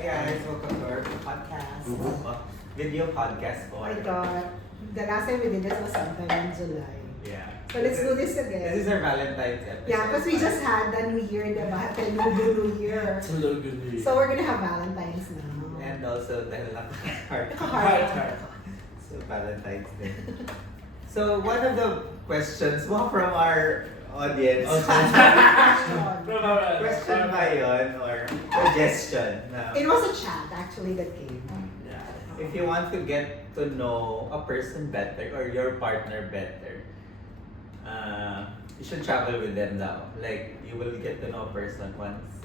Hi guys, welcome to our podcast. Video podcast Oh for. my God. The last time we did this was sometime in July. Yeah. So let's do this again. This is our Valentine's episode. Yeah, because we just had the New Year, the New Year. Hello, good news. So we're gonna have Valentine's now. And also dahil heart. Heart. So Valentine's Day. So one of the questions from our audience. Question ba yun or suggestion? Na, It was a chat actually that came. if you want to get to know a person better or your partner better, you should travel with them now. Like, you will get to know a person once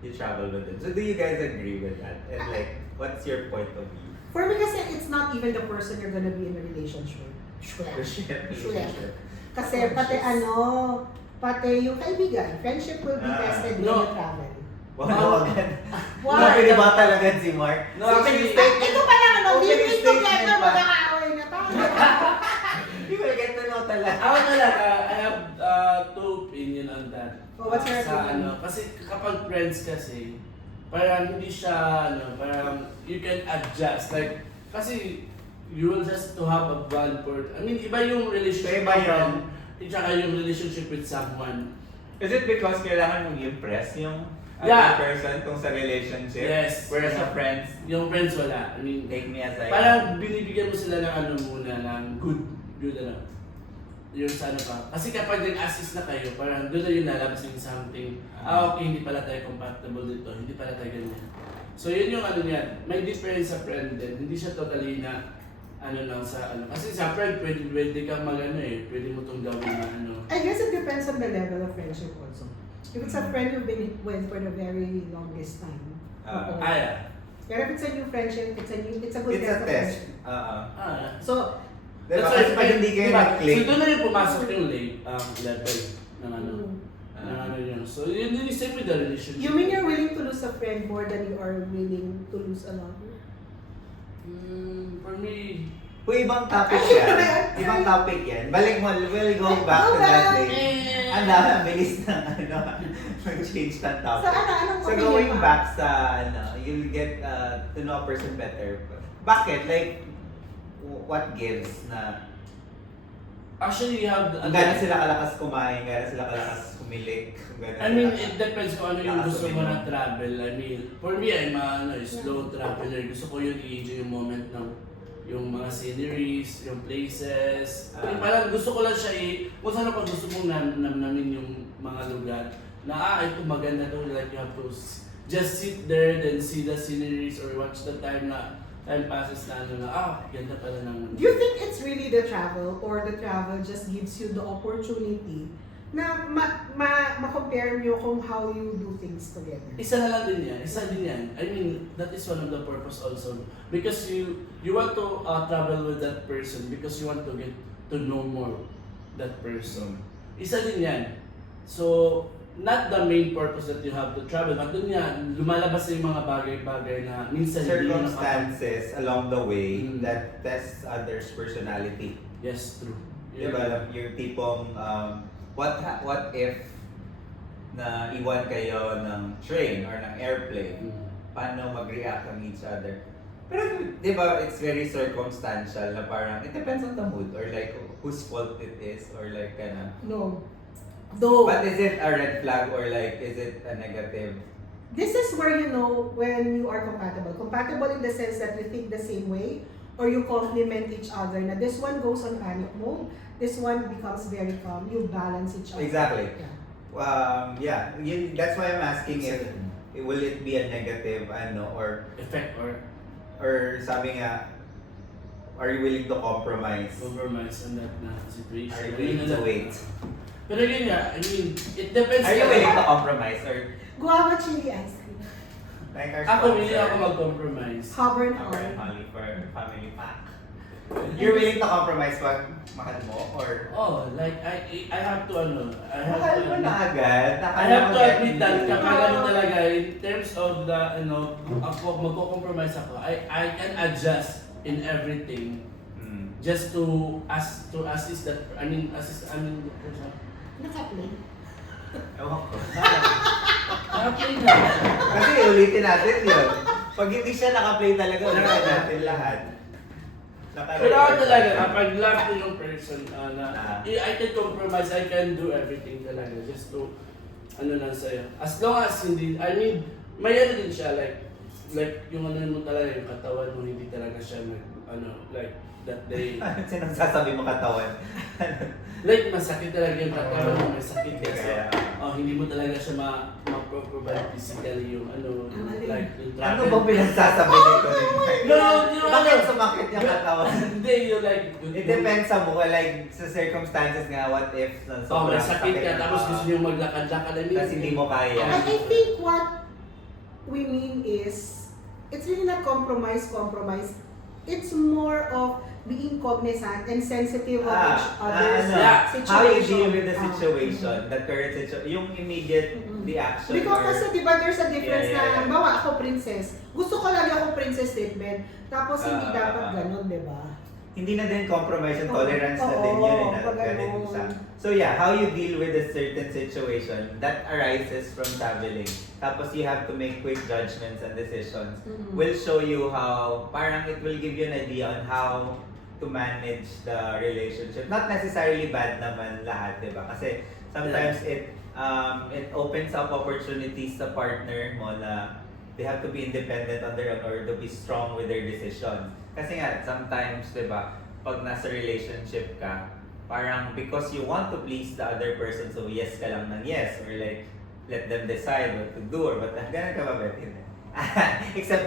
you travel with them. So do you guys agree with that? And like, what's your point of view? For me kasi it's not even the person you're gonna be in a relationship. Relationship. Kasi pati yung kaibigan, friendship will be tested when you travel. Wow, agad. Why? Sabi ba talaga si Mark? No, actually, Ito pa lang, Opening living statement together, pa. magkakaaway na tayo. You will get to know talaga. ako talaga, I have two opinion on that. Oh, what's your Sa opinion? kasi kapag friends kasi, parang hindi siya, parang you can adjust. Like, kasi you will just to have a bond for, I mean, iba yung relationship Iba with yung- friend, tsaka yung relationship with someone. Is it because kailangan mong impress yung Yeah. other person kung sa relationship? Yes. Whereas sa friends, Yung friends wala. I mean, take me as I am. parang binibigyan mo sila ng muna, ng good yung sa ano pa. Kasi kapag nag-assist na kayo, parang doon na yung lalabas yung something, okay, hindi pala tayo compatible dito, hindi pala tayo ganyan. So yun yung niyan, may difference sa friend din, hindi siya totally na lang sa Kasi sa friend, pwede ka pwede mo itong gawin na I guess it depends on the level of friendship also. If it's a friend you've been with for the very longest time. oo. yeah. Pero if it's a new friendship, it's a good It's a test of test. friendship. So, Diba? That's Kasi why, pag hindi kayo diba? nag-click, So doon na rin pumasok yung level ng mm. yun. So yun yung same with the relationship. You mean you're willing to lose a friend more than you are willing to lose a lover? For me, Uy, ibang topic Ay, yan. ay, Ibang topic yan. Balik mo, we'll go Ay, back to go that back. day. Ang dami, ang bilis na, mag-change ng So topic. anong So opinion going mo? back sa, you'll get to know a person better. Bakit? Like, what gives na, actually you have kung gano'n sila kalakas kumain, gano'n sila kalakas kumilik, kung gano'n I mean, sila- it depends kung ano yung gusto mo na travel. I mean, for me, I'm a slow traveler. Gusto ko yung i-enjoy yung moment ng yung mga sceneries, yung places. Parang gusto ko lang siya kung saan pag gusto mong namnamin yung mga lugar na ito maganda to, like you have to just sit there, then see the sceneries or watch the time passes na ganda pala ng... Do you think it's really the travel or the travel just gives you the opportunity na ma-compare nyo kung how you do things together? Isa na lang din yan. Isa din yan. I mean, that is one of the purpose also. Because you want to travel with that person because you want to get to know more that person. Isa din yan. So, not the main purpose that you have to travel, but dun yan, lumalabas na yung mga bagay-bagay na minsan hindi mo circumstances along the way Mm. that tests others' personality. Yes, true. Diba? Yung tipong, what if na iwan kayo ng train or ng airplane? Mm. Paano mag-react on each other? Pero, di ba, it's very circumstantial na parang, it depends on the mood or like whose fault it is or like, No. Though, But is it a red flag or like, is it a negative? this is where you know when you are compatible. Compatible in the sense that you think the same way or you complement each other. Na this one goes on panic mode, this one becomes very calm. You balance each other. Exactly. Yeah. That's why I'm asking if, will it be a negative, or Effect sabi nga, are you willing to compromise? compromise on that na situation. Are you willing to wait? Pero yun nga, I mean, it depends. Are you willing to compromise or Guava chili ice cream. like our Ako, willing sponsor, ako mag-compromise. Cover and Our all. Holly for family pack? You're willing to compromise pag mahal mo or Oh, like I have to I have mahal to mo na agad? I have to admit that kapag talaga in terms of the ako magko-compromise ako. I can adjust in everything just to assist that assist the person. Naka-play. Ewan ko. Happy na. Kasi ulitin natin yun. Pag hindi siya naka-play talaga, wala natin lahat. Pero ako talaga, kapag love ko yung person, Ah. I can compromise, I can do everything talaga just to, ano lang sa'yo. As long as hindi, I mean, may ano din siya, like yung ano mo talaga, yung katawan mo, hindi talaga siya like, that day. Sinong sasabi mo katawan? Like, masakit talaga yung katawan mo, may sakit kasi. Kaya, Hindi mo talaga siya ma-provide physically yung like, yung ano travel. bang pinagsasabi nito? No, yung Bakit ano, sumakit yung katawan? Hindi, yung like, It depends sa mo, like, sa circumstances nga, what if may sakit ka, tapos gusto niyo maglakad-lakad. I mean, tapos hindi mo kaya. I think what we mean is, it's really not compromise. It's more of being cognizant and sensitive of each other's Yeah. situation. How you deal with the situation, the current situation, yung immediate reaction. Because or- kasi diba there's a difference Yeah. na, bawa ako princess, gusto ko lagi ako princess treatment, tapos hindi dapat ganun, diba? Hindi na din compromise and Oo. tolerance na Oo, din yun eh, na pag ganun ganun. siya. So yeah, how you deal with a certain situation that arises from traveling, tapos you have to make quick judgments and decisions, will show you how, parang it will give you an idea on how to manage the relationship. Not necessarily bad naman lahat, diba? Kasi sometimes it opens up opportunities sa partner mo na they have to be independent on their own or to be strong with their decisions. Kasi nga, sometimes, di ba, pag nasa relationship ka, parang because you want to please the other person, so yes ka lang ng yes, or like, let them decide what to do, or what, ganun ka ba, Beth? Hindi. Except,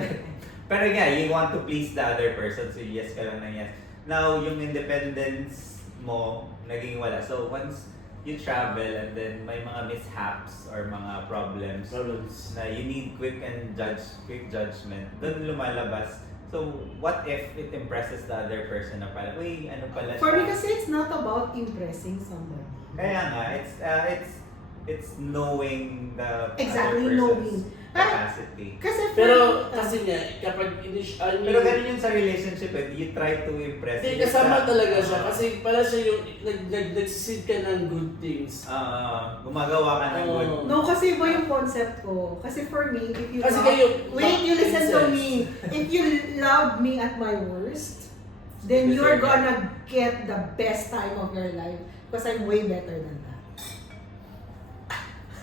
pero nga, you want to please the other person, so yes ka lang ng yes. Now, yung independence mo, naging wala. So, once you travel and then may mga mishaps or mga problems na you need quick judgment, doon lumalabas. So, what if it impresses the other person na pala, uy, ano pala siya? For me kasi it's not about impressing somebody. Kaya nga, it's knowing the Exactly, other knowing. person's Parang- capacity. Kasi for Pero me, kasi nga, kapag Pero ganun yun sa relationship eh, you try to impress. Hindi, Yung kasama isa- talaga siya. Kasi pala siya yung nagsisid ka ng good things. Gumagawa ka ng Oo. good. no, kasi iba yung concept ko. Kasi for me, if you Kasi love, kayo, wait, you listen to princess. me. If you love me at my worst, then you're Deserve it. gonna get the best time of your life. Because I'm way better than that.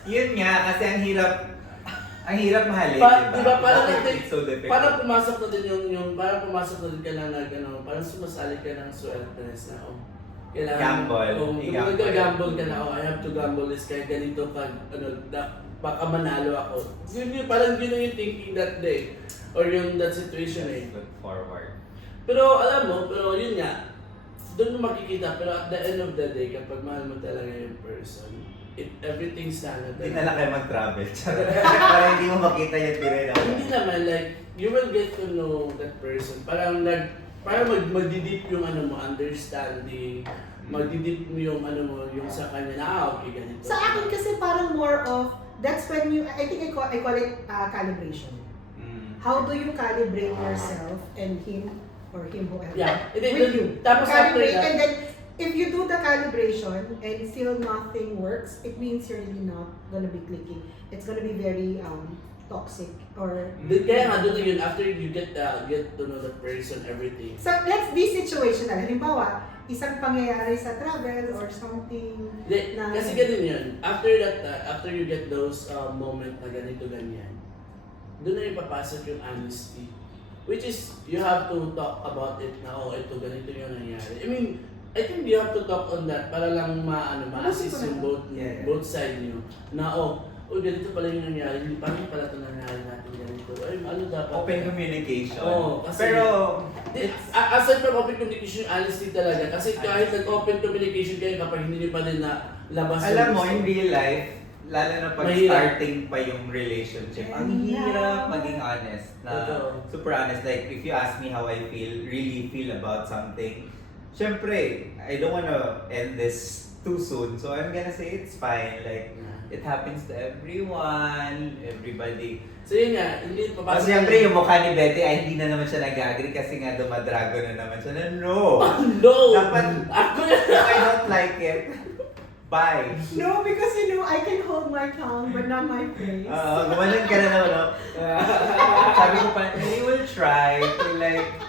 Yun nga, kasi ang hirap mahalin, Diba, parang Bakit it's so difficult? parang pumasok na din parang pumasok na din ka lang parang sumasali ka ng sweltness na, kailangan, Gamble. I-gamble. gamble ka na, I have to gamble this, kaya ganito ka, baka manalo ako. Parang yun yung thinking that day, or yung that situation eh. Look forward. Pero alam mo, yun nga, doon mo makikita, pero at the end of the day, kapag mahal mo talaga yung person, everything's standard. Hindi na lang kayo mag-travel. Para hindi mo makita yung tiray na. Hindi naman, like, you will get to know that person. Parang magdidip yung understanding, magdidip mo yung yung sa kanya na, okay, ganito. Sa akin kasi parang more of, that's when you, I think I call it calibration. How do you calibrate yourself and him or him whoever Yeah, and then with you? tapos after Calibrate, that, and then if you do the calibration and still nothing works, it means you're really not gonna be clicking. It's gonna be very toxic or. kaya nga doon yun, after you get to know the person, everything. So let's be situational. Halimbawa, isang pangyayari sa travel or something. Kasi ganun yun. After that, after you get those moment na ganito, ganyan, doon na yung papasok yung honesty. Which is, you have to talk about it na, ito, ganito yung nangyari. I mean, I think you have to talk on that para lang ma-assist yung both side niyo. Na, ganito pala yung nangyari. Hindi pala ito nangyari natin ganito. Ay, dapat? Open communication. Kasi, Pero, aside from open communication, honesty talaga. Kasi kahit nag-open communication kayo kapag hindi niyo pa din na labas. alam mo, in real life, lalo na pag Mahirap. starting pa yung relationship, ang hirap maging honest. Super honest. Like, if you ask me how I really feel about something, syempre, I don't wanna end this too soon. So, I'm gonna say it's fine. Like, it happens to everyone, everybody. So yun nga, hindi papasok. Kasi syempre, yung mukha ni Betty ay hindi na naman siya nag-agree kasi nga dumadrago na naman siya na no. No! Dapat, Ako na! if I don't like it, Bye. No, because I can hold my tongue but not my face. Gumanon ka na naman, no? Sabi ko pa, he will try to like,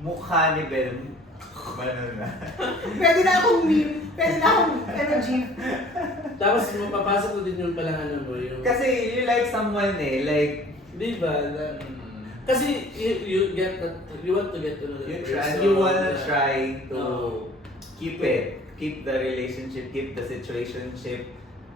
mukha ni Ben. Gumanon na. Pwede na akong meme. Pwede na akong gif. Tapos mapapasok ko din yung palang ano mo, yung... Kasi you like someone like, Di ba? Kasi you get that, you want to get to know the you person. try, and you wanna na- try to Oo. keep it. Keep the relationship, keep the situationship.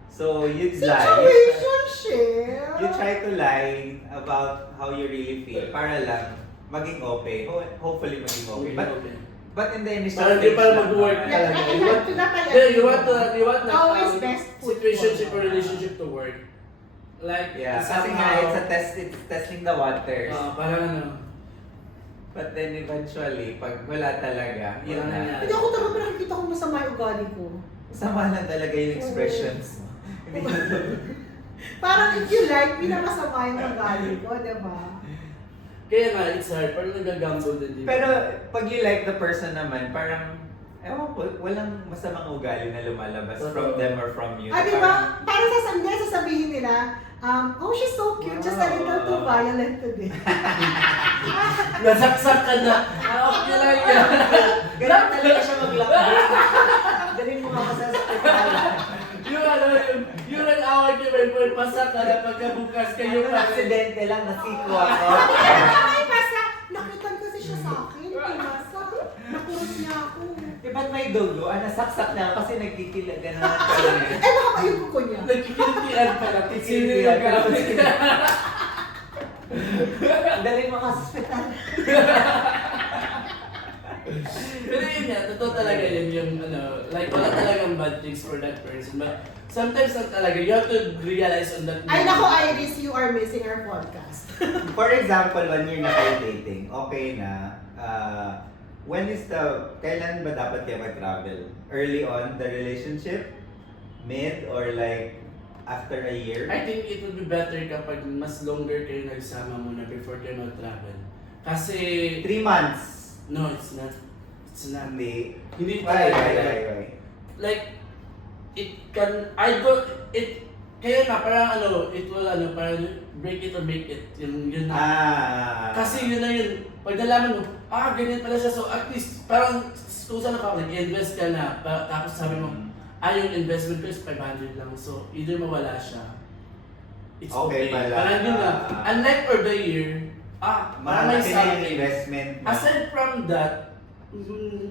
So you lie. Situationship! You try to lie about how you really feel para lang maging okay. Hopefully maging okay. Okay. But in the initial Parang di pa lang mag-work naman. Yeah, talaga. I You want, have to not yeah, you want that Always best foot situationship or forward. relationship to work. Like, Yeah, kasi nga it's testing the waters. parang ano, But then eventually, pag wala talaga, yun Wala na. na. Hindi ako talaga pero nakikita ko masama yung ugali ko. Masama lang talaga yung expressions mo. Hindi na Parang if you like, pinamasama yung ugali ko, diba? kaya nga, it's hard. Parang nagagamble din, di ba? Pero pag you like the person naman, parang, ewan ko, walang masamang ugali na lumalabas from them or from you. Ah, diba? Parang sasabihin nila, oh, she's so cute, just a little too violent today. Nasaksak ka na. Okay lang yan. Ganun talaga siya mag-lockdown. Galing mo nga sa hospital. Yung nag-away niyo, may pasak ka na pagkabukas kayo Yung pa. aksidente lang, nasiko ako. Ay, basta, nakitan kasi siya sa akin, basta, nakurot niya ako. Eh, ba't may dugo? Nasaksak na ako kasi nagkikilaga naman pala. Eh, baka pa yung kuko niya. Nagkikilitian pa na. Nagkikilitian pa na. Galing mo ka sa hospital. Pero yun nga, totoo talaga yun yung ano, like wala talagang bad things for that person. But sometimes not talaga, you have to realize on that. Ay, nako, Iris, you are missing our podcast. For example, 1 year na kayo dating, okay na. Kailan ba dapat kayo mag-travel? Early on the relationship? Mid? Or like after a year? I think it would be better kapag mas longer kayo nagsama muna before kayo mag-travel. Kasi, 3 months. no, it's not. It's not. Hindi. Hindi Why? talaga. Like, it can, kaya nga, parang ano, it will, parang break it or make it. Yun na. Kasi yun na yun. Pag nalaman mo, ganyan pala siya. So at least, parang kung saan ako, nag-invest ka na. Tapos sabi mo, yung investment ko is 500 lang. So either mawala siya. It's Okay okay. pala. Parang yun na. Unlike for the year, parang may Malaki na yung something. investment mo. Aside from that,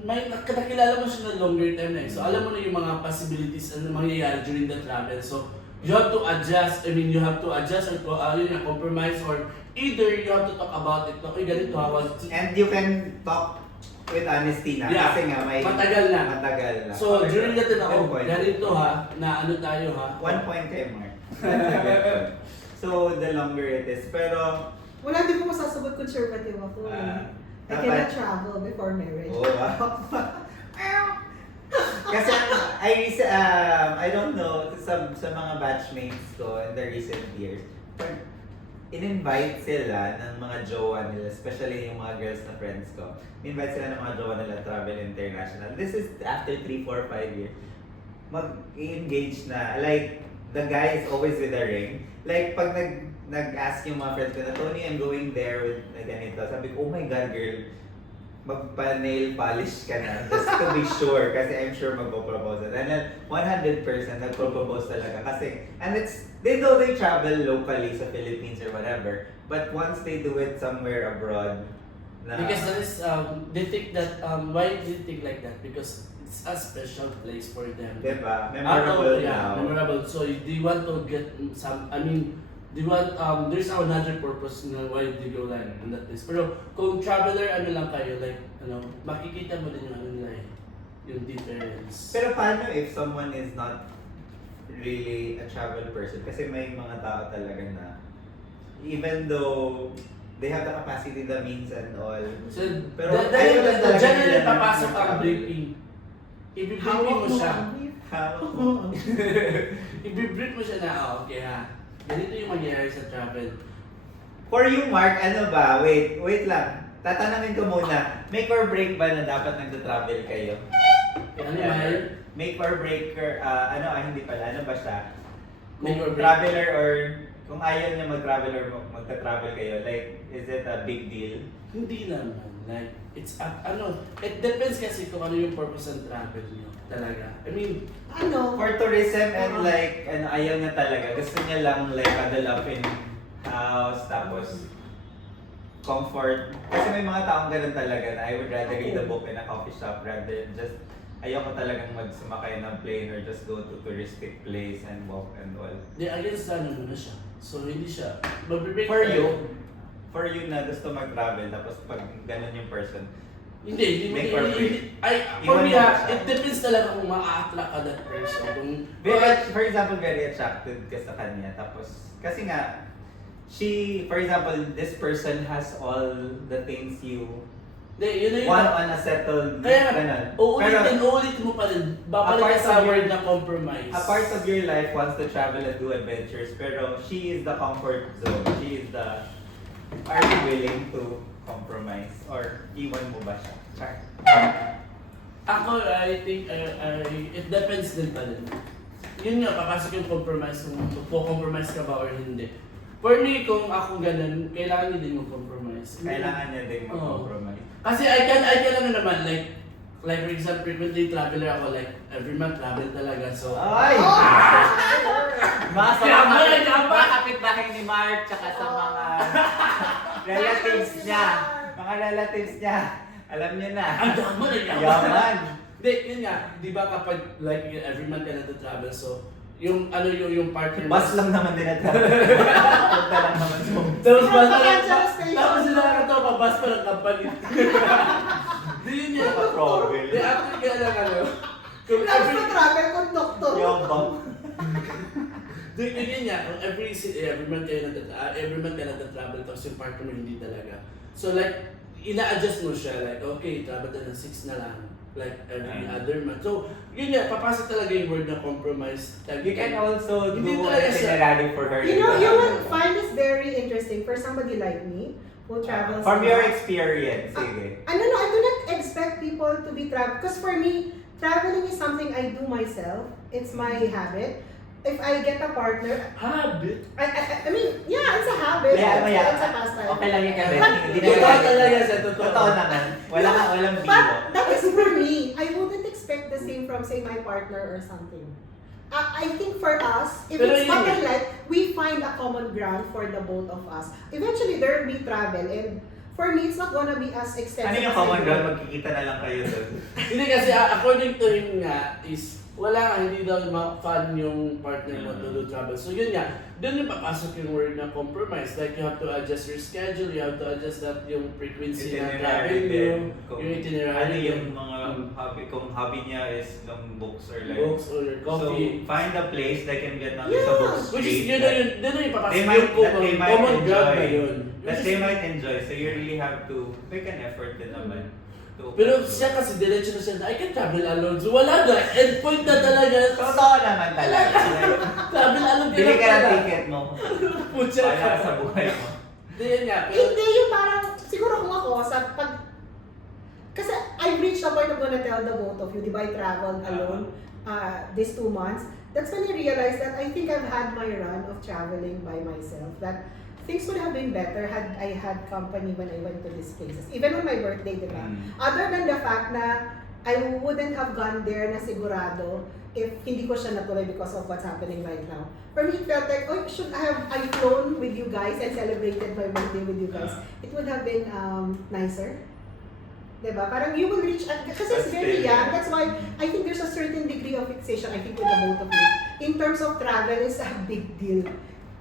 may nakilala mo siya na longer time na eh. So alam mo na yung mga possibilities na mangyayari during the travel. So you have to adjust, you have to adjust or compromise or either you have to talk about it. Okay, ganito And you can talk with honesty na. Yeah. Kasi nga may Matagal na. Matagal na. So during that time ako, Good point. ganito ha, na ano tayo ha. 1 point kayo, Mark. So, the longer it is. Pero, Wala, di ko masasagot conservative ako. I cannot travel before marriage. Oh, kasi I don't know, sa mga batchmates ko in the recent years, pag in-invite sila ng mga jowa nila, especially yung mga girls na friends ko, in-invite sila ng mga jowa nila travel international. This is after 3, 4, 5 years. Mag-engage na. Like, the guy is always with a ring. Like, pag nag-ask yung mga friends ko na, Tony, I'm going there with ganito. Sabi ko, oh my God, girl, magpa-nail polish ka na just to be sure kasi I'm sure magpo-propose. And then 100% nagpo-propose talaga kasi they know they travel locally sa Philippines or whatever, but once they do it somewhere abroad na Because that is, they think that, why do they think like that? Because it's a special place for them. diba? Memorable Yeah, now. memorable. So they want to get some, they want, there's another purpose na why they go like in that place. Pero kung traveler, lang kayo, like, makikita mo din yung nila eh, yung difference. Pero paano if someone is not really a travel person? Kasi may mga tao talaga na even though they have the capacity, the means and all. So, Pero dahil ayaw lang talaga dyan nila na papasok ng ang travel. briefing. I-briefing mo siya. I-brief mo siya na, okay ha, ganito yung mangyayari sa travel. For you, Mark, ano ba? Wait lang. Tatanungin ko muna, make or break ba na dapat nagta-travel kayo? Ano mahal? make or breaker, hindi pala, ano ba siya? Make or Kung break. traveler or kung ayaw niya mag-travel or magta-travel kayo, like, is it a big deal? Hindi naman. Like, it's, it depends kasi kung ano yung purpose ng travel nyo. Talaga. I mean, Ano? For tourism and like, ayaw niya talaga. Gusto niya lang like cuddle up in house, tapos comfort. Kasi may mga taong ganun talaga na I would rather read a book in a coffee shop rather than just ayoko talagang magsumakay ng plane or just go to touristic place and walk and all. di against ano muna siya. So, hindi siya. Mag-break For you na gusto mag-travel tapos pag ganun yung person, Hindi, Make or break. For Iwan me, mo ba siya? it depends talaga kung ma-attract ka that person. Kung, for example, very attracted ka sa kanya. Tapos, kasi nga, for example, this person has all the things you hindi, yun na yun. want on a settled, Kaya, ganun. uulitin mo pa rin. Babalik Apart ka sa from word your- na compromise. A part of your life wants to travel and do adventures, pero she is the comfort zone. She is the, are you willing to compromise? Or iwan mo ba siya? Char. Ako, I think, it depends din pa rin. Yun nga, papasok yung compromise kung compromise ka ba or hindi. For me, kung ako ganun, kailangan niya din mag-compromise. Kailangan niya din mag-compromise. Kasi I can naman, like for example, frequently traveler ako, like, every month travel talaga, so... Ay! Mga sa Kaya mga, kaya pa. mga kapitbahay ni Mark, tsaka sa mga relatives niya. Mga relatives niya. Alam niya na. Ang yaman, ang yaman! Yaman. Hindi, yun nga, di ba kapag, like, every month ka nagta-travel, so, yung partner mo... Bus lang naman din at punta lang naman so. Tapos bus Sa pa lang, Kansas Station. tapos sila nakatawa, bus pa ng company. Di yun yan. Naka-travel. Di, actually, kaya lang kung Tapos every... na travel conductor. Yung bang. Di, yun nga, kung every month ka nagta-travel, tapos yung partner mo hindi talaga. So like, ina-adjust mo siya, like, okay, travel na ng 6 na lang. Like, every other month. So, yun nga, papasok talaga yung word na compromise. You can also Hindi do talaga an siya. itinerary for her. You know, you will find this very interesting for somebody like me who travels. From a your lot. experience, sige. I don't know, I do not expect people to be travel. Because for me, traveling is something I do myself. It's my habit. If I get a partner, Habit? I mean, yeah, it's a habit. It's a pastime. Okay lang yung Hindi Hindi Totoo na talaga siya, totoo. Totoo naman. Walang biro. But that is for me. I wouldn't expect the same from, say, my partner or something. I think for us, if Pero it's yun couple eh. life, we find a common ground for the both of us. Eventually, there will be travel, and for me, it's not gonna be as extensive. Ano yung as common I ground? do. Magkikita na lang kayo doon. Hindi kasi, according to him nga, is wala nga, hindi daw fun yung partner mo to do travel. So yun nga, doon yung papasok yung word na compromise. Like, you have to adjust your schedule, you have to adjust that yung frequency na travel Itinerary nyo, din. yung itinerary, Ano yung mga hobby, kung hobby niya is ng books or like. books or your coffee. So, find a place like in Vietnam Yeah. is a book Which is, street yun na yun, doon na yung papasok They might- yung that they might common ground na enjoy. yun. that they might enjoy. So, you really have to make an effort din naman. to- Pero siya kasi diretso na siya na, I can travel alone. So wala na, endpoint na talaga. Totoo naman talaga. Travel alone Bili ka ng pala. ticket mo. Putya Wala ka. sa buhay mo. Hindi yan nga. Pero, Hindi yung parang, siguro kung ako, sa pag, kasi I reached a point I'm gonna tell the both of you, di ba, I traveled alone these 2 months. That's when I realized that I think I've had my run of traveling by myself. That things would have been better had I had company when I went to these places. Even on my birthday, di ba? Other than the fact na I wouldn't have gone there na sigurado if hindi ko siya natuloy because of what's happening right now. For me, it felt like, oh, should I flown with you guys and celebrated my birthday with you guys? It would have been nicer. Diba? Parang you will reach, kasi it's But very still, young. That's why I think there's a certain degree of fixation, I think, with the both of you. In terms of travel, it's a big deal.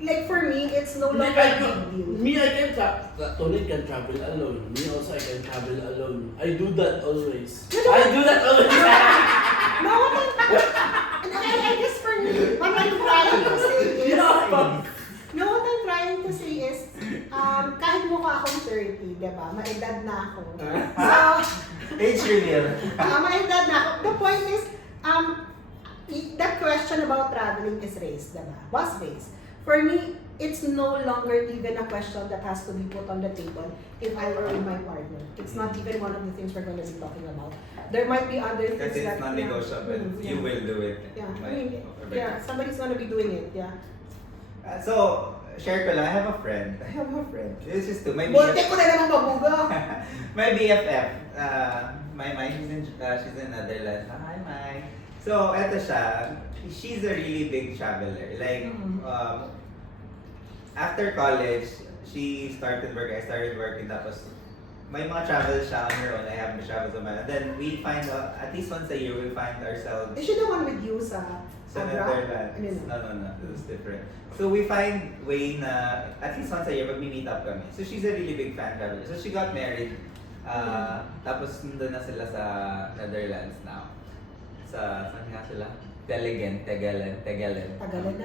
Like for me, it's no longer a big deal. Me, I can travel. Tony can travel alone. Me also, I can travel alone. I do that always. You know I what? do that always. No, I guess for me, what I'm trying to say is, no, what I'm trying to say is, kahit mukha akong 30, diba? Maedad na ako. So, Age reveal. maedad na ako. The point is, that question about traveling is raised, diba? Was raised. For me, it's no longer even a question that has to be put on the table if I were with my partner. It's not even one of the things we're going to be talking about. There might be other things Kasi that it's non-negotiable. yeah. You will do it. Yeah, I By- mean, by- yeah, somebody's going to be doing it, yeah. So, share ko lang, I have a friend. This is two. My Bolte BFF. ko na naman mabuga. My BFF. My she's in Netherlands. Hi, Mai. So, eto siya. She's a really big traveler. Like, Mhm. after college, she started work. I started working. Tapos, may mga travel siya on her own. I have to travel so much. And then, we find, at least once a year, we find ourselves Is she the one with you sa sa Agra? Netherlands. Ano yun? No. It was different. So we find way na at least once a year mag-meet up kami. So she's a really big fan traveler. So she got married. Tapos nandun na sila sa Netherlands now. Saan nga sila? Tegelen. Tagalan na.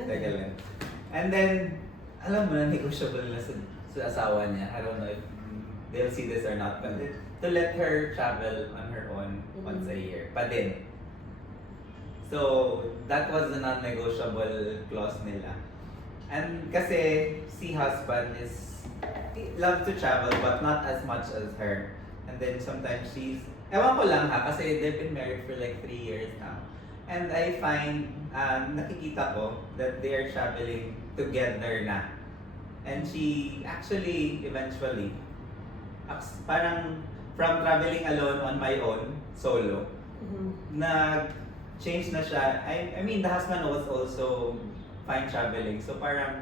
Tegelen. And then, alam mo na, negotiable na sa asawa niya. I don't know if they'll see this or not, but to let her travel on her own once a year. Pa din. So, that was the non-negotiable clause nila. And kasi si husband he loves to travel but not as much as her. And then sometimes ewan ko lang ha, kasi they've been married for like 3 years now. And I find, nakikita ko that they are traveling together na. And she actually, eventually, parang from traveling alone on my own, solo, Mhm. change na siya. I mean, the husband was also fine traveling. So parang,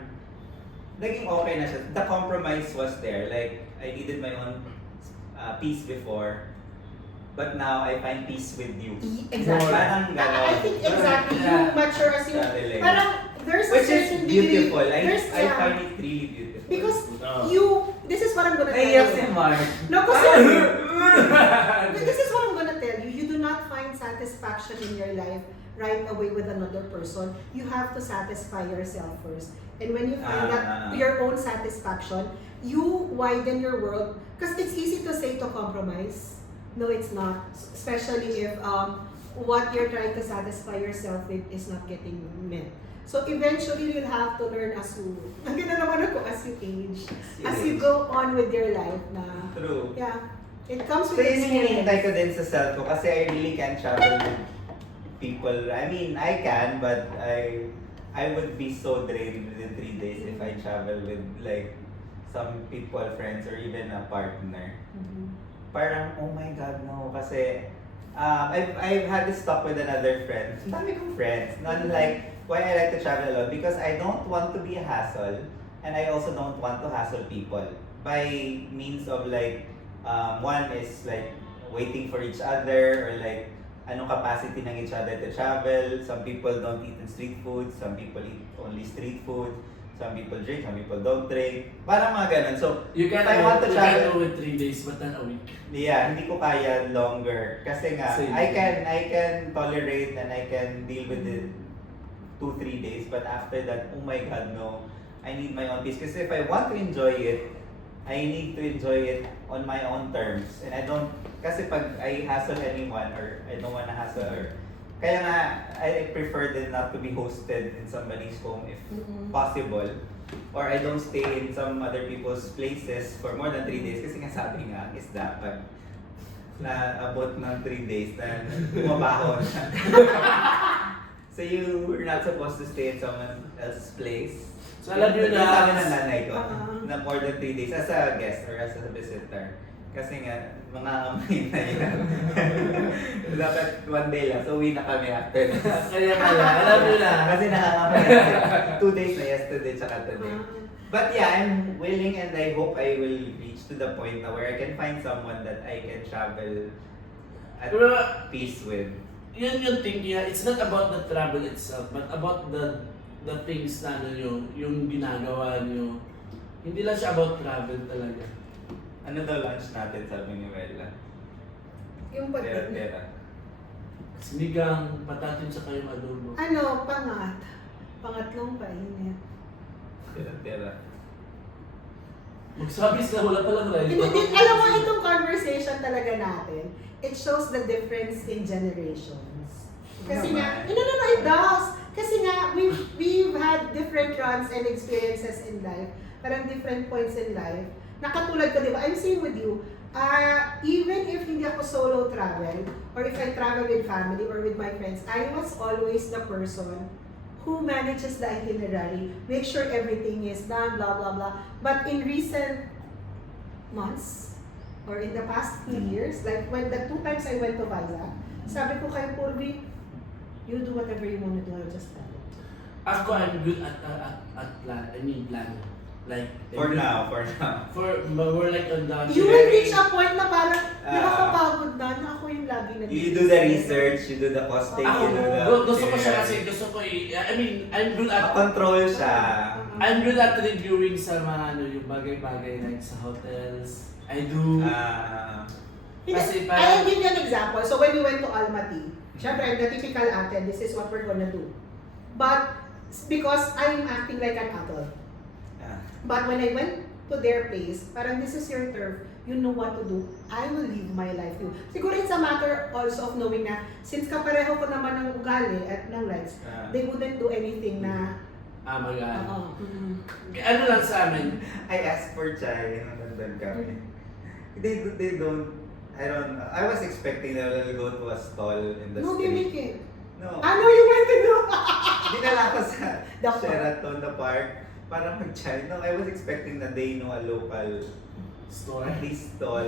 naging okay na siya. The compromise was there. Like, I needed my own peace before. But now, I find peace with you. Exactly. Parang I gano'n. think exactly, you Yeah. mature as you, Traveling. parang there's a Which is certain degree, beautiful. I yeah. find it really beautiful. Because Oh. this is what I'm gonna tell Naiyak si you. Mark. No, kasi, this is what I'm gonna tell you. You do not find satisfaction in your life right away with another person. You have to satisfy yourself first. And when you find that your own satisfaction, you widen your world. Because it's easy to say to compromise. No, it's not. Especially if what you're trying to satisfy yourself with is not getting met. So eventually, you'll have to learn as you, lagi na naman ako, as you age, as you go on with your life na, True. yeah, it comes So with yun yung hinihintay experience. ko din sa self ko kasi I really can't travel with people. I mean, I can, but I would be so drained within 3 days if I travel with like some people, friends, or even a partner. Mhm. Parang, oh my God, no. Kasi, I've had this talk with another friend. Ang dami kong friends. Not like, why I like to travel alone. Because I don't want to be a hassle. And I also don't want to hassle people. By means of like, one is like, waiting for each other. Or like, anong capacity ng each other to travel. Some people don't eat in street food. Some people eat only street food. Some people drink, some people don't drink. Parang mga ganun. So, You can if I want to go travel, with 3 days, but not a week. yeah, hindi ko kaya longer. Kasi nga, Same. I can tolerate and I can deal with it 2-3 days. But after that, oh my God, no. I need my own peace. Kasi if I want to enjoy it, I need to enjoy it on my own terms. And I don't, kasi pag I hassle anyone or I don't wanna hassle or, kaya nga, I prefer din not to be hosted in somebody's home if Mhm. possible. Or I don't stay in some other people's places for more than 3 days. Kasi nga sabi nga, ang isda pag naabot ng 3 days na bumabaho na. So you're not supposed to stay in someone else's place. So alam nyo na, Sabi ng nanay ko, Ah. na more than 3 days as a guest or as a visitor. Kasi nga, mga amoy na yan. Dapat 1 day lang. So uwi na kami after this. kaya pala, alam nyo na. Kasi nakakamoy na 2 days na yesterday tsaka today. But yeah, I'm willing and I hope I will reach to the point na where I can find someone that I can travel at Pero, peace with. yun yung thing niya, it's not about the travel itself, but about the things na ano nyo, yung ginagawa nyo. Hindi lang siya about travel talaga. Ano daw lunch natin, sabi ni Wella? Yung Tera, pag, tera. Sinigang, patatin sa kayong adobo. ano, pangatlong painit. Tera, tera. Magsabi sila, wala palang rice. Alam mo, itong conversation talaga natin, it shows the difference in generations. Kasi Naman. nga, no, it does. kasi nga, we've had different runs and experiences in life. Parang different points in life. Nakatulad ko, di ba? I'm same with you. Even if hindi ako solo travel, or if I travel with family or with my friends, I was always the person who manages the itinerary, make sure everything is done, blah, blah, blah. But in recent months, or in the past 2 years, like when the 2 times I went to Vizag, sabi ko kay Purvi, you do whatever you want to do, I'll just tell you. Ako, I'm good at plan. I mean, plan. Like, For now. We're like on the... You will reach a point na parang nakakapagod na ako yung lagi na You do the research, you do the costing, Ako, you do the... gusto ko siya kasi, gusto ko I mean, I'm good at... Control siya. I'm good at reviewing sa mga yung bagay-bagay like sa hotels. I do... Kasi I'll give you an example. So when we went to Almaty, syempre, the typical ate, this is what we're gonna do. But because I'm acting like an adult. But when I went to their place, parang this is your turf, you know what to do. I will live my life too. Siguro it's a matter also of knowing na since kapareho ko naman ng ugali at ng rights, they wouldn't do anything na mag-ano. oo. Ano lang sa amin, I asked for chai nung nandun kami. They don't, I don't know. I was expecting that we'll go to a stall in the No, they street. make it. No. Ano you went to do? Dinala ko sa The park. Sheraton, the park, para mag-chai. No, I was expecting that they know a local, store. at least stall,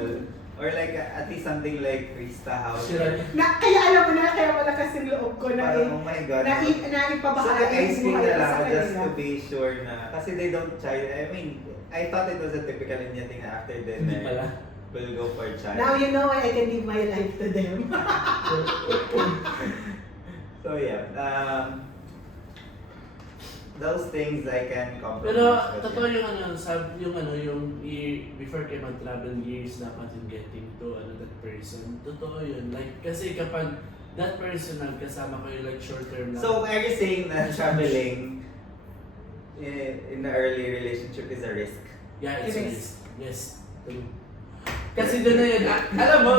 or like at least something like Krista House. Kaya alam mo na, kaya malakas yung loob ko na Parang, oh my God. na So ipabahala ice cream na lang sa just kanila. to be sure na, kasi they don't chai. I mean, I thought it was a typical Indian thing na after Hindi dinner, pala. we'll go for chai. Now you know why I can give my life to them. So yeah, those things I can compromise. Pero with, totoo yeah. yung before kayo mag-travel years dapat in getting to that person. Totoo yun. Like kasi kapag that person nagkasama kayo like short term lang. So are you saying that traveling in the early relationship is a risk? yeah, it's It a is. risk. Yes. True. Kasi doon na yun. Alam mo,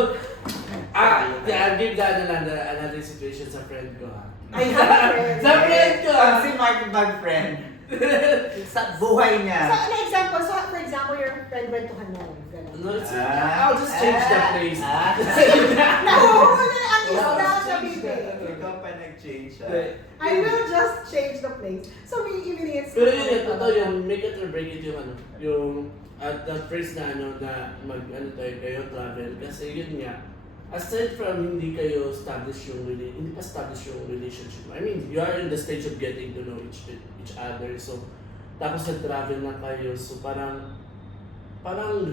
I'll give another situation sa friend ko ha. I have a friend. Sa friend ko ha. Si Mark bag friend. Sa buhay So, niya. an example, for example, your friend went to Hanoi. Ganun. No, I'll just change the place. Nahuhuli ang isda sa bibig. Ikaw pa nag-change siya. I will just change the place. So, even it's... Pero yun, totoo yun, make it or break it yung at that first na kayo travel kasi yun nga, aside from hindi kayo establish hindi pa establish yung relationship. I mean, you are in the stage of getting to know each other. So, tapos nag-travel na kayo. So, parang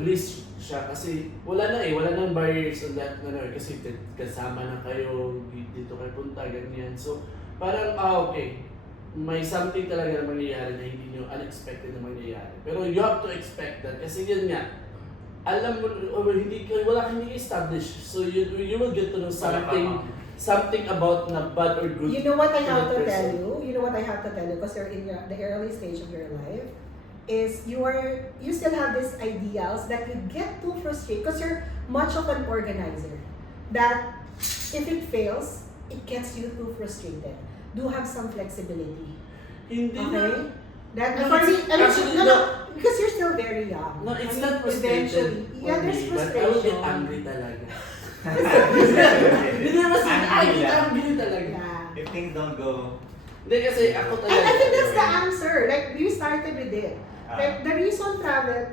risk siya kasi wala nang barriers on that kasi kasama na kayo, dito kayo punta, ganyan. So, parang, okay, may something talaga na mangyayari na hindi nyo unexpected na mangyayari. Pero you have to expect that kasi yun nga, alam mo, wala kang establish. So you will get to know something about na bad or good. You know what I have to that tell person. you? You know what I have to tell you? Because you're in the early stage of your life. Is you still have these ideals that you get too frustrated because you're much of an organizer. That if it fails, it gets you too frustrated. Do have some flexibility. Hindi Okay? na. That No, for me, it's- I mean, actually, no, no. because you're still very young. No, it's I mean, not frustrated. eventually, yeah, for there's me, but I will get frustration. angry talaga. Hindi naman I get angry talaga. Yeah. If things don't go, Hindi kasi ako talaga. And I think that's the answer. Like, you started with it. Like, the reason travel,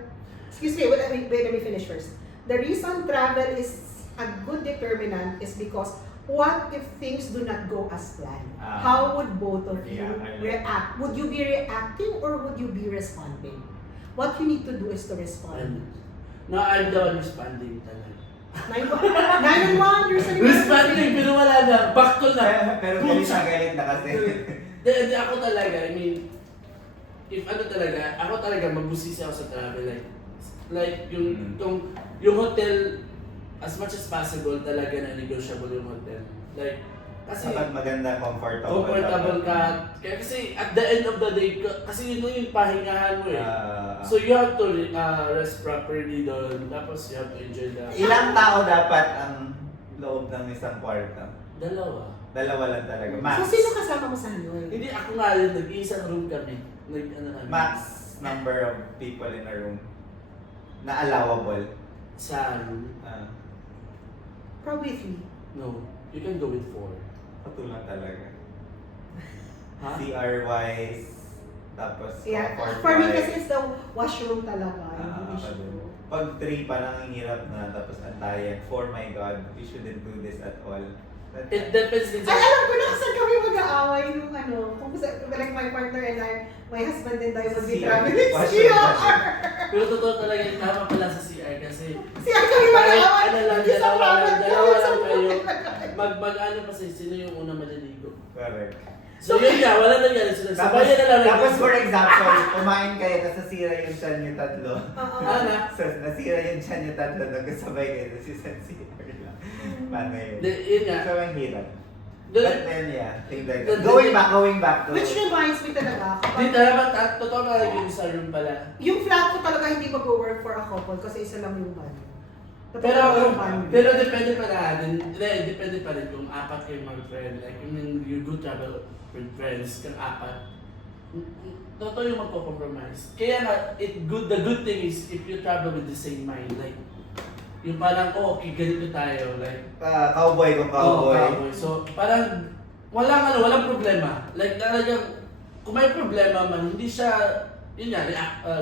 excuse me, wait, let me finish first. The reason travel is a good determinant is because what if things do not go as planned? How would both of you Yeah, I know. react? Would you be reacting or would you be responding? What you need to do is to respond. No, I'm the one responding talaga. 911, there's an Responding, pero wala na. Back to na. pero Boom, galit na galit na kasi. Hindi ako talaga, I mean, if ako talaga mabusisi ako sa travel. Like yung hotel, as much as possible talaga na negotiable yung hotel. Like, kasi Dapat maganda, comfortable. comfortable ka. Kasi at the end of the day, kasi yun lang yung pahingahan mo eh. So, So you have to rest properly doon. Tapos you have to enjoy the... ilang tao dapat ang loob ng isang kwarto? 2. Dalawa lang talaga. Max. So, sino kasama mo sa Hanoi? Hindi, ako nga yun, nag-iisang room kami. Max number of people in a room na allowable. Sa room. Probably 3. No, you can go with 4. Patulang talaga. Ha? CR-wise, tapos Yeah, comfort for me wise. kasi it's the washroom talaga. Yung ako din. issue. Pag 3 parang ang hirap na, tapos antayan. 4, my God, we shouldn't do this at all. But, It depends din Ay, sa... alam ko na kasi kami mag-aaway yung ano, kung like my partner and my husband and I will be CR. traveling sa Washroom, CR. Pero totoo talaga yung tama pala sa CR kasi CR kami Kahit mag-aaway. ano lang, Isang dalawa lang ramen, kayo. isang Mag-ano pa sino yung una maliligo. correct. So yun nga, wala nangyari sila. Sabayan na lang. Tapos for example, kumain kayo, tapos nasira yung tiyan niyo tatlo. Oo. Ano? So, nasira yung tiyan niyo tatlo, nagkasabay kayo, tapos yung CR lang. Paano yun? Yun nga. So, ang hirap. Doon- But then, yeah, things like Doon- that. Going back to... Which reminds me talaga, Di kapag talaga, totoo na yung sa room pala. yung flat ko talaga hindi mag-work for a couple kasi isa lang yung banyo. Dapat Pero, lang yung banyo. depende pa rin, depende pa rin kung apat kayo mag-friend. Like, I mean, you go travel with friends, kang apat. Totoo yung magko-compromise. Kaya nga, the good thing is, if you travel with the same mind, like, yung parang, oh, okay, ganito tayo, like, Cowboy kung oh, cowboy. cowboy. So, parang, walang problema. Like, talagang, kung may problema man, hindi siya, yun nga,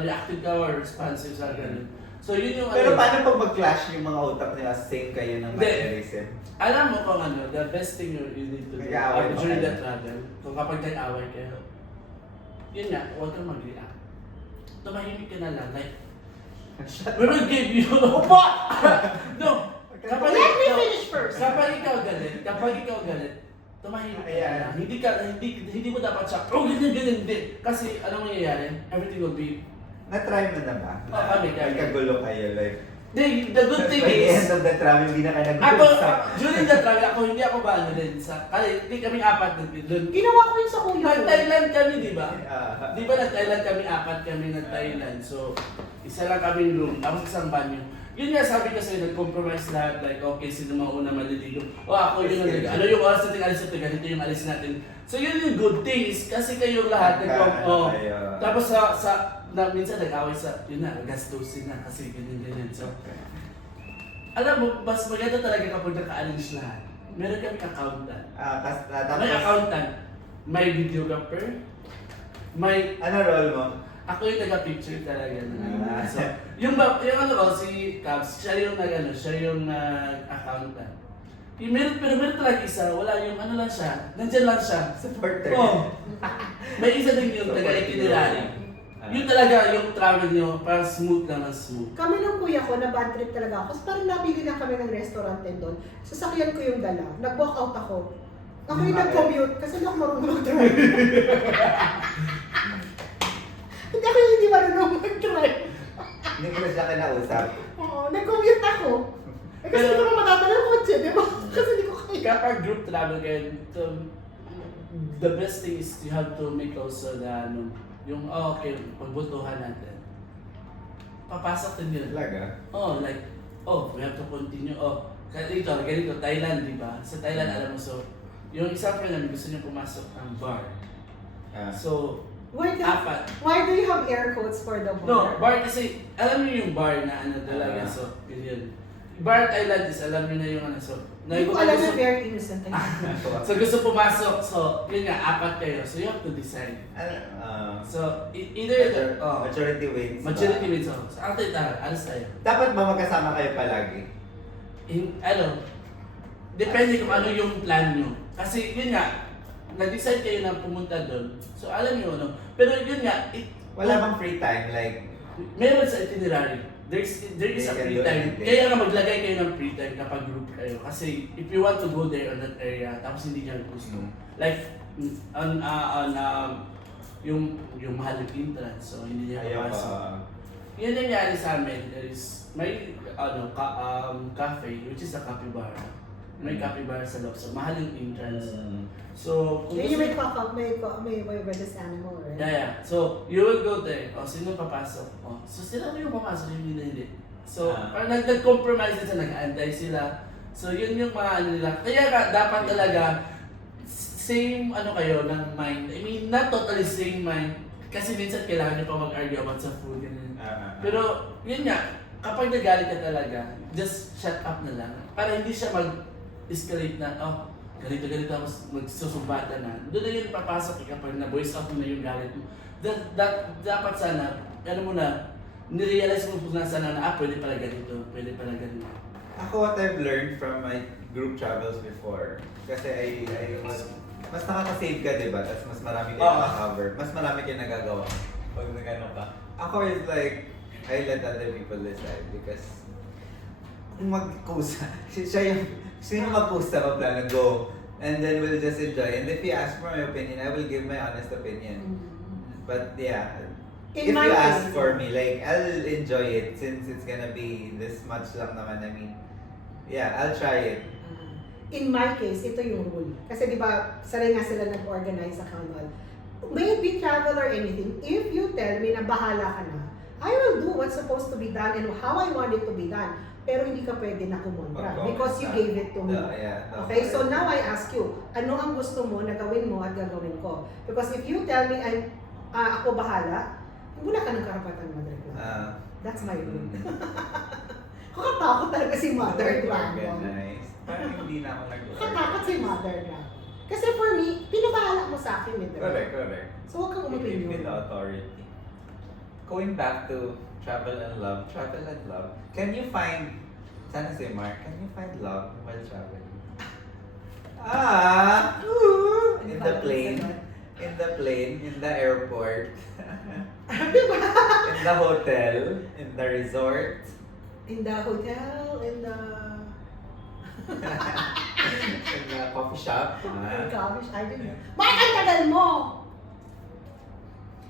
reactive ka or responsive sa ganun. So, yun yung, Pero paano pag mag-clash yung mga utak nila, same kayo ng Hindi. mannerism? alam mo kung ano, the best thing you need to do Nag-aaway ba during kayo? that travel, kung kapag nag-away kayo, yun nga, huwag kang mag-react. Tumahimik ka na lang, like, we will give you, upo! No! Kapag, Let me no, finish first. kapag ikaw galit, tumahimik ka na lang. Hindi mo dapat siya, oh, ganyan, hindi. Kasi, anong mangyayari? Everything will be, Na-try mo na ba? Oo, kami. Nagkagulo kayo, like... the good thing By the end is, of the travel, hindi na kayo ako, nag-usap. during the travel, hindi ako ba ano din sa, kasi hindi kami apat doon. Ginawa ko yun sa kuya ko. Nag-Thailand kami, di ba? Ah. Di ba nag-Thailand kami, apat kami nag-Thailand. So, isa lang kaming room, tapos isang banyo. Yun nga sabi ko sa'yo, nag-compromise lahat. Like, okay, sino mauna maliligo? O ako yun ang ano yung oras natin alis natin, ganito yung alis natin. So, yun yung good things. Kasi kayong lahat, Nagka- kayo. tapos minsan nag-away sa, yun na, gastusin na kasi ganyan. So, alam mo, mas maganda talaga kapag naka-arrange lahat. Meron kami accountant. Tapos, May accountant, may videographer, may ano role mo? ako yung taga-picture talaga ng ano. Ah. So, yung ano ko, si Cabs, siya yung accountant. Pero meron talaga isa, wala yung ano lang siya, nandyan lang siya. Supporter. Oh, may isa din yung taga-itinerary. Yun talaga yung travel nyo, parang smooth lang ng smooth. Kami ng kuya ko, na bad trip talaga ako. Kasi parang nabili na kami ng restaurant din doon. Sasakyan ko yung dala. Nag-walk out ako. Ako yung nag-commute kasi hindi ako marunong mag-drive. hindi marunong mag-drive. Hindi ko na siya kinausap. Oo, nag-commute ako. Eh, kasi hindi ko naman matatala yung kotse, di ba? Kasi hindi ko kaya. Kapag group travel kayo, the best thing is you have to make also the yung okay, pagbutuhan natin. Papasok din yun. Talaga? Oh, like, we have to continue. Ganito, Thailand, di ba? Sa Thailand, alam mo, so, yung isang friend namin gusto niya pumasok ng bar. So, apat. Why do you have air quotes for the bar? No, bar kasi, alam niyo yung bar na ano talaga, so, yun. Bar Thailand is, alam niyo na yung ano, so, Hindi ko alam na very innocent. So, gusto pumasok, so, yun nga, apat kayo, so you have to decide. So, either, Majority wins. majority wins, so, after tayo, alas tayo. Dapat ba magkasama kayo palagi? Depende kung ano yung plan nyo. Kasi yun nga, nag-decide kayo na pumunta doon. So alam nyo ano. Pero yun nga, Wala bang free time? Like, meron sa itinerary. There is a They can free do time. anything. Kaya nga maglagay kayo ng free time kapag group kayo. Kasi if you want to go there on that area, tapos hindi nyo gusto. Like, yung mahal ng entrance, so hindi niya ayaw papasok. ka. Yun yung nangyari sa amin, there is, may cafe, which is a coffee bar. May coffee bar sa loob, so mahal yung entrance. So, kung Yung gusto- may this animal, right? yeah. So, you will go there. O, sino papasok? O, so, sila mo yung papasok, yung hindi. So, parang nag-compromise din sila, nag-aantay sila. So, yun yung mga ano nila. Kaya dapat talaga, same ano kayo ng mind. I mean, not totally same mind. Kasi minsan kailangan nyo pa mag-argue about sa food. Ganun. Pero, yun nga, kapag nagalit ka talaga, just shut up na lang. Para hindi siya mag-escalate na, oh, ganito, tapos magsusumbatan na. Doon na yun papasok kapag na-voice out mo na yung galit mo. Dapat sana, ano mo na, nirealize mo na sana na, pwede pala ganito, pwede pala ganito. Ako, what I've learned from my group travels before, kasi I was, mas nakaka-save ka, diba? Tapos mas marami kayo cover, mas marami kayo nagagawa pag nagano ka. Ako is like, I let other people decide because kung magkusa, siya yung magkusa pa plano, go. And then we'll just enjoy. And if you ask for my opinion, I will give my honest opinion. But yeah, In if my you ask case, for me, like, I'll enjoy it since it's gonna be this much lang naman. I mean, yeah, I'll try it. In my case, ito yung rule. Kasi di ba, sanay nga sila nag-organize sa Canval. May it be travel or anything, if you tell me na bahala ka na, I will do what's supposed to be done and how I want it to be done. Pero hindi ka pwede na kumontra because you gave it to me. Okay, so now I ask you, ano ang gusto mo na gawin mo at gagawin ko? Because if you tell me, ako bahala, wala ka ng karapatan magreklamo. That's my rule. Kakatakot talaga si Mother Dragon. Nice. Parang hindi na ako Kakatakot si Mother Dragon. Kasi for me, pinabahala mo sa akin eh, diba? Correct. So huwag kang You give me umipinyo. the authority. Going back to travel and love. Can you find, sana si Mark, can you find love while traveling? In the plane, in the airport, Diba? in the hotel, in the resort, In the hotel, in the in the coffee shop. gosh, I don't know. Mark, ang tagal mo!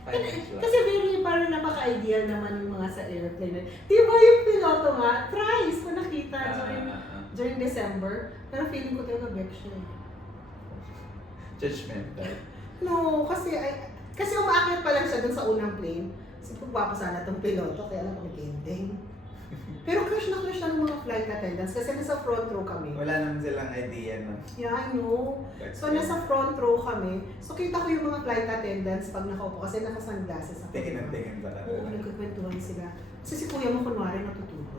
Kasi very parang napaka-ideal naman yung mga sa airplane. Di ba yung piloto nga, thrice ko nakita during December. Pero feeling ko talaga back siya. Judgmental. No, kasi umaakyat pa lang siya dun sa unang plane. Kasi pagwapo sana tong piloto, kaya alam ko ending. Pero crush na crush siya ng mga flight attendants kasi nasa front row kami. Wala naman silang idea, no? Yeah, I know. So nasa front row kami. So kita ko yung mga flight attendants pag nakaupo kasi naka-sunglasses ako. Tingin sa Oo, nagkukwentuhan sila. Kasi si kuya mo kunwari natutulog.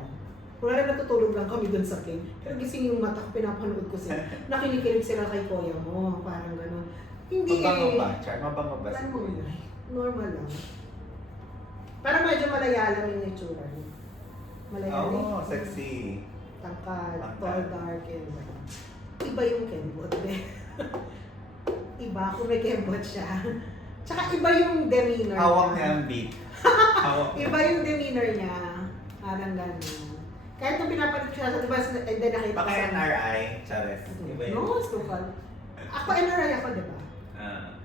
Kunwari natutulog lang kami dun sa plane. Pero gising yung mata ko, pinapanood ko sila. Nakinikilig sila kay kuya mo. Parang gano'n. Hindi Mabango ba? Char, mabango ba si Ano, Kuya? normal lang. Parang medyo malayalang yung itsura niya. Malayalang. Oh, sexy. Tangkad, Tangkad. tall, dark, and iba yung kembot. Iba kung may kembot siya. Tsaka iba yung demeanor Hawak niya niya. ang beat. Hawak niya. Iba yung demeanor niya. Parang gano'n. Kahit nung pinapalit siya sa diba, and then nakita ko Paka-NRI, Chares. Iba yun. No, stukal. Ako NRI ako, diba?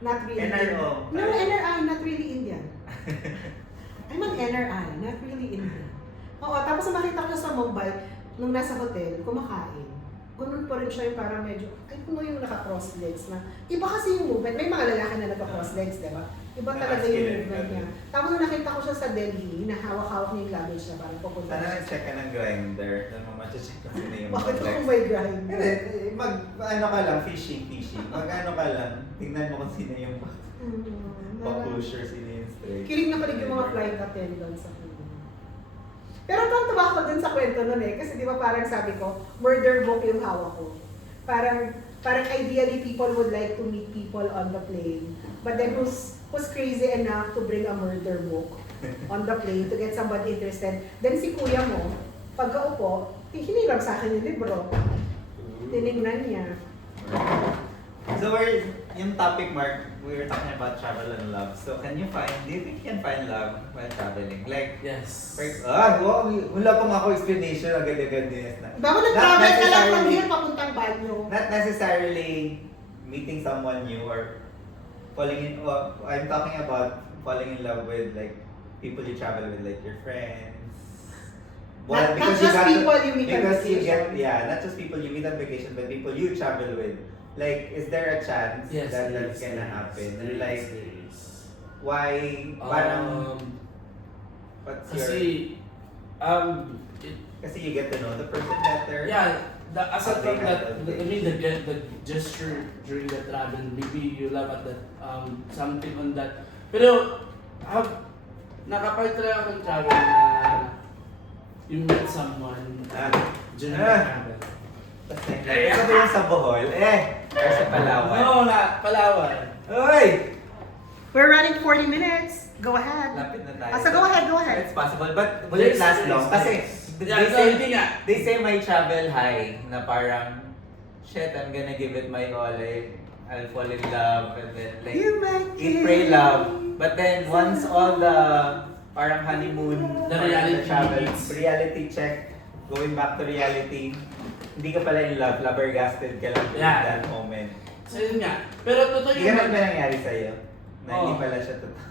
Not really. NRO. No, NRI, not really Indian. I'm an NRI, not really Indian. Oo, tapos nakita ko siya sa Mumbai, nung nasa hotel, kumakain. Ganun pa rin siya yung parang medyo, ay kung yung naka-cross legs na. Iba kasi yung movement, may mga lalaki na naka-cross legs, diba? Iba talaga yung movement niya. Tapos nung nakita ko siya sa Delhi, nahawak-hawak niya yung luggage niya, parang pupunta Sana siya. nag-check ka ng grinder. Doon mo ma-check kung sino yung Bakit flex. ako may grind? Hindi, ano ka lang, fishing. Ano ka lang, tingnan mo kung sino yung pa-pusher, sino yung straight. Kilig na kilig yung mga flight attendants sa akin. Pero tuwa ako dun sa kwento nun eh. Kasi di ba parang sabi ko, murder book yung hawak ko. Parang ideally people would like to meet people on the plane. But then who's crazy enough to bring a murder book on the plane to get somebody interested. Then si kuya mo, pagkaupo, hiniram sa akin yung libro. Tinignan niya. So yung topic, Mark, we were talking about travel and love. So do you think you can find love while traveling? Like, Yes. wala pang ako explanation agad-agad yes na. Baka nag-travel ka lang from here papuntang banyo. Not necessarily meeting someone new or falling in, I'm talking about falling in love with like people you travel with, like your friends. Not because just got people you meet on because you vacation. not just people you meet on vacation, but people you travel with. Like, is there a chance Yes, that there that's is, gonna there happen? is, And there like, is, there is. why, parang, what's Kasi, your, kasi you get to know the person better. yeah, aside Okay, from that, okay. I mean the gesture during the travel, maybe you love at that something on that. Pero nakapag-try ako ng travel na you met someone during the travel. Ito ba yung sa Bohol? Or sa Palawan? No, Palawan. Uy! We're running 40 minutes. Go ahead. Lapit na tayo. So go ahead, go ahead. It's possible, but will it last long? Kasi they say my travel high na parang, shit, I'm gonna give it my all. I'll fall in love and then like, You might eat, pray, love. But then once all the parang honeymoon, The parang reality travel, hits. reality check, going back to reality, hindi ka pala in love, flabbergasted ka lang in Yeah. that moment. So yun nga. Pero totoo Hindi yung ka ba nangyari sa'yo? Na hindi Oo. pala siya totoo.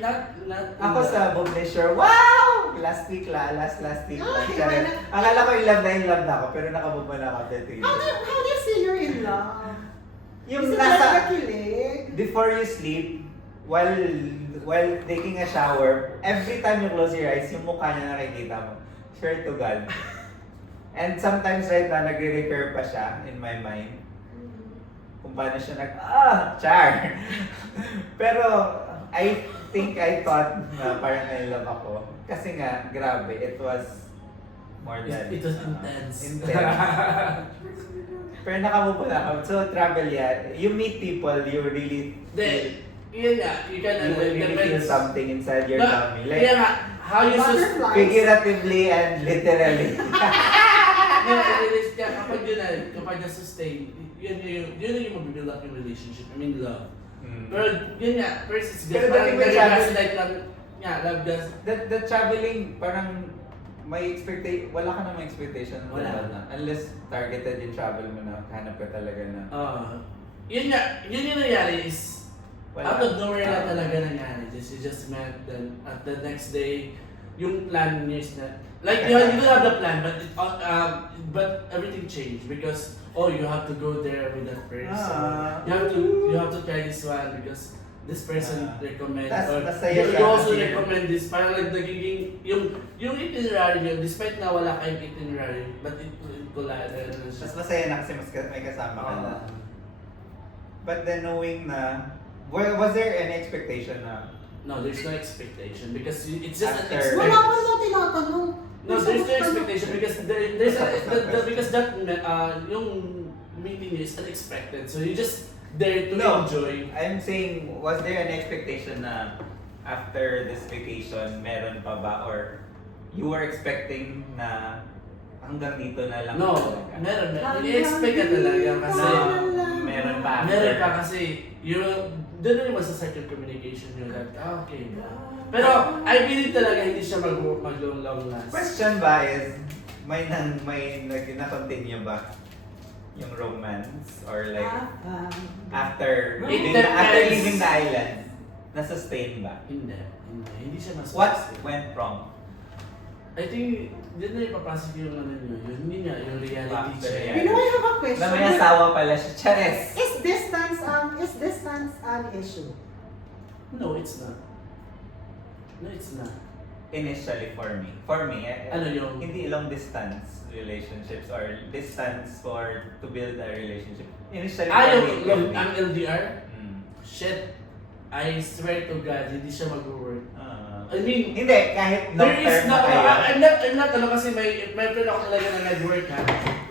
not Ako sa Bublisher, wow! Last week last week lang. Ay, Charet. wala. Akala ko in love na ako, pero nakabog na ako after 3 How days. do you say you're in love? Yung Is it nasa, like kilig? before you sleep, while taking a shower, every time you close your eyes, yung mukha niya nakikita mo. Swear to God. And sometimes right na, nagre-repair pa siya in my mind. Kung paano siya char! Pero, I thought na parang na-love ako. Kasi nga, grabe, it was more than... It was intense. Pero nakamove na ako. So, travel yan. You meet people, you really... Yun nga, you can You will really feel something inside your No, tummy. Like, yeah nga, how you Butterflies. figuratively and literally. realize ka kapag na-sustain, yun yung mabibuild up yung relationship. I mean, love. Pero yun nga, first it's Pero good. dating may travel- like lang, nga, love gas. The traveling, parang may expectation, wala ka namang expectation. Wala. Na. Unless targeted yung travel mo na, hanap ka talaga na. Yun nga, yun yung nangyari is, Wala. out of nowhere na talaga nangyari. You just met, then at the next day, yung plan niyo is na, like you don't have the plan, but everything changed because you have to go there with that person. You have to try this one because this person recommend or Masaya you siya also kasi- recommend this. Parang like nagiging yung itinerary niyo, despite na wala kayong itinerary, but it collided. Mas masaya na kasi may kasama ka na. But then knowing na, was there any expectation na No, there's no expectation because it's just an After- experience. Wala pa na tinatanong. No, there's no expectation because because that yung meeting is unexpected. So you just there to No. enjoy. I'm saying, was there an expectation na after this vacation, meron pa ba? Or you were expecting na hanggang dito na lang No, talaga? meron. I-expect ka talaga kasi Meron pa after. meron pa kasi doon na yung masasite yung communication nyo like, okay. Pero I believe talaga hindi siya mag-long last. Question ba is, may na-continue ba yung romance? Or like, after depends. leaving the island, na-sustain ba? Hindi siya mas. What went wrong? I think, doon na ipapasok yung ano nyo, hindi nga, yung reality After check. yan. You know, I have a question. Na may asawa pala siya. Chares! Is distance an issue? No, it's not. No, it's not. Initially for me, Ano yung- hindi long distance relationships or distance to build a relationship. Initially for me, it will be. Ang LDR? Mm. Shit, I swear to God, hindi siya mag-work. I mean, Hindi, kahit long there is term na no, kayo. I'm not, kasi may friend ako talaga na nag-work ha.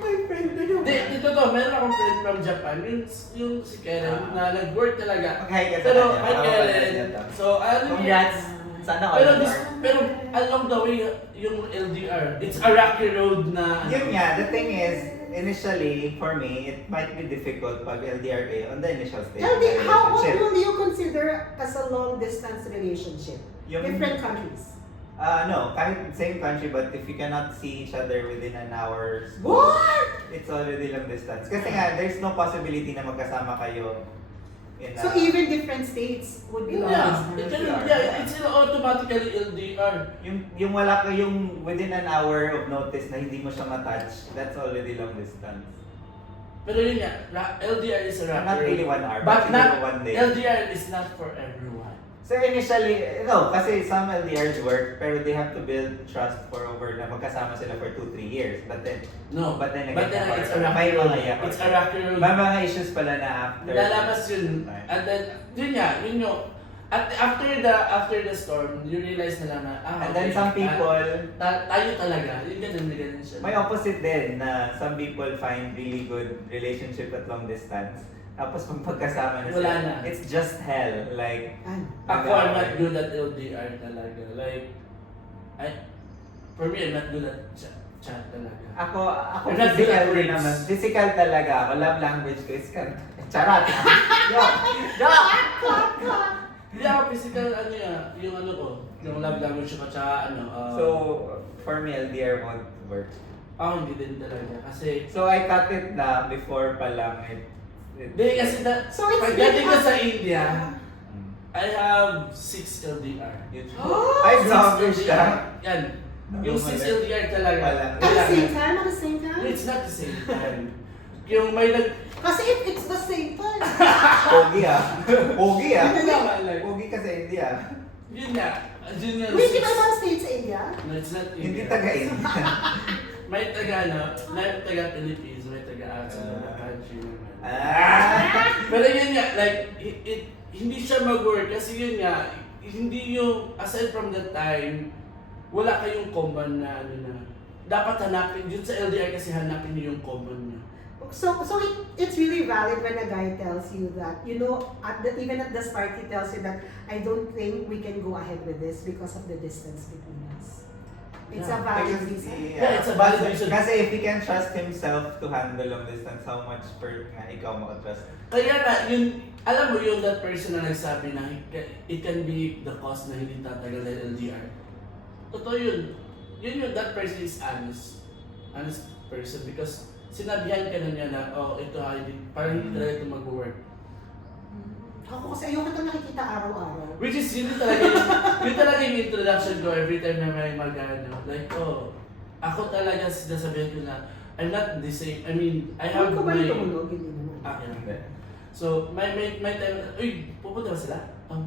My friend na yun. Dito to, meron akong friend from Japan, yung si Karen, na nag-work talaga. Mag-hi ka sa Pero, kanya. hi Tawagan Karen. niya to. So, ano Congrats! Sana all Pero, more. pero along the way, yung LDR, it's a rocky road na. Yun nga, the thing is, initially, for me, it might be difficult pag LDR kayo on the initial stage of the How relationship. will you consider as a long distance relationship? Yung- Different countries. No, kahit same country, but if you cannot see each other within an hour, What? it's already long distance. Kasi nga, there's no possibility na magkasama kayo in a... So even different states would be long Yeah, distance. it's automatically LDR. yung wala kayong within an hour of notice na hindi mo siya matouch, that's already long distance. Pero yun nga, LDR is a rocky Not road. really 1 hour, But siguro not, 1 day. LDR is not for everyone. So initially, no, kasi some LDRs work, pero they have to build trust for over na magkasama sila for 2-3 years. But then again, it's a may mga it's a rocky road. may mga issues pala na after. Lalabas yun. And then, yun yung, at after the storm, you realize na lang na, And then some people, tayo talaga. Yung ganun siya. may opposite din na some people find really good relationship at long distance. Tapos pag pagkasama na Wala sila, na. it's just hell. Like, Ako, I'm not good at LDR talaga. Like, for me, I'm not good at chat talaga. ako You're not good at physical din words. naman. Physical talaga ako. Love language ko is charot. Hindi ako physical, yung ano ko, yung love language ko, tsaka So, for me, LDR won't work. ako hindi din talaga. Kasi, So, I cut it na before pa lang. hindi kasi So it's pagdating ko really sa India, I have 6 LDR. Ay, grabe 6 siya. Yan. Yung 6 LDR talaga. Walang- At the same time, at the same time? It's not the same time. Yung may Kasi if it's the same time. Pogi ah. Pogi ah. Yun nga, like, Pogi ka sa India. yun nga. Yun nga. Wait, di ba naman stayed sa India? No, it's not Hindi India. taga-India. May taga Philippines, may taga outside of the country naman. Pero yun nga, like, hindi siya mag-work kasi yun nga, hindi yung, aside from that time, wala kayong common na dapat hanapin, yun sa LDR kasi hanapin niyo yung common niyo. So it's really valid when a guy tells you that, even at the start he tells you that I don't think we can go ahead with this because of the distance between us. It's a valid reason. Yeah, it's a valid reason. Kasi if he can trust himself to handle long distance, how much per nga ikaw makatrust? Kaya na, yun, alam mo yung that person na nagsabi na it can be the cause na hindi tatagal ng LDR. Totoo yun. Yun that person is honest person because sinabihan ka na niya na, ito parang hindi talaga ito mag-work. Ako kasi ayoko ito nakikita araw-araw. Which is, yun talaga yung introduction ko every time na may magano. Like, ako talaga sinasabihan ko na, I'm not the same, I mean, I have Huwag ko ba my... yung tumunog? Hindi naman. Hindi. So, may time, pupunta ba sila?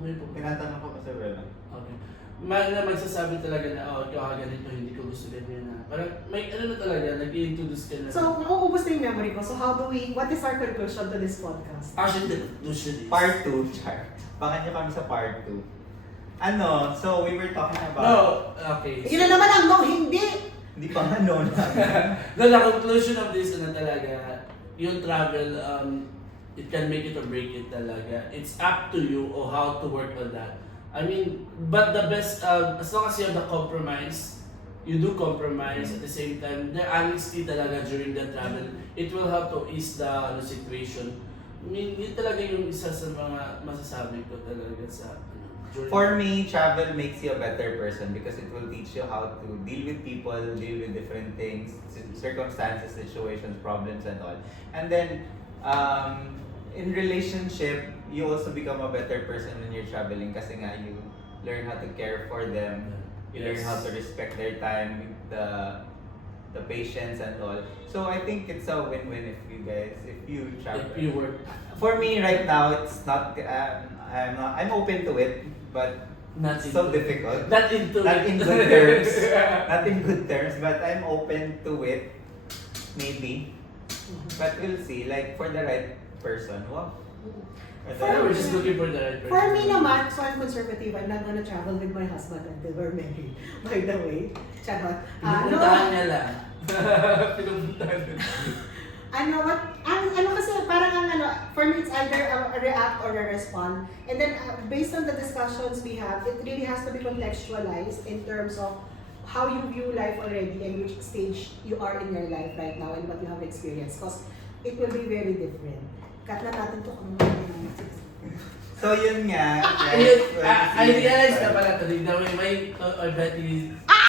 May pupunta. Tinatanong ko kasi wala. Okay. Na magsasabi talaga na, ikaw ganito, hindi ko gusto ganyan na. Parang may na talaga, nag-i-introduce ka na. So, nauubos na yung memory ko. So, what is our conclusion to this podcast? Actually, the conclusion is... Part 2, char. Bakan nyo kami sa part 2. So we were talking about... No, okay. Yun na naman ang no, hindi! Hindi pa nga noon. No, the conclusion of this talaga, yung travel, it can make it or break it talaga. It's up to you or how to work on that. I mean, but the best, as long as you have the compromise, you do compromise at the same time, the honesty talaga during the travel, it will help to ease the situation. I mean, yun talaga yung isa sa mga masasabi ko talaga sa during For me, travel makes you a better person because it will teach you how to deal with people, deal with different things, circumstances, situations, problems, and all. And then, in relationship, you also become a better person when you're traveling kasi nga you learn how to care for them, you learn Yes. how to respect their time, the patience and all. So I think it's a win-win if you travel. if you work. For me right now, it's not. I'm open to it, but Not it's so into- difficult. Not into Not it. in good terms. Not in good terms, but I'm open to it. Maybe. But we'll see. Like for the right person. Wow. We're just looking for the right person. For me naman, so I'm conservative. I'm not gonna travel with my husband until we're married. By the way. Charot. Pinupuntahan niya lang. Pinupuntahan niya. Ano kasi parang for me it's either a react or a respond. And then based on the discussions we have, it really has to be contextualized in terms of how you view life already and which stage you are in your life right now and what you have experienced. Because it will be very different. Cut na natin to kung So yun nga. I realized na pala to, may Betty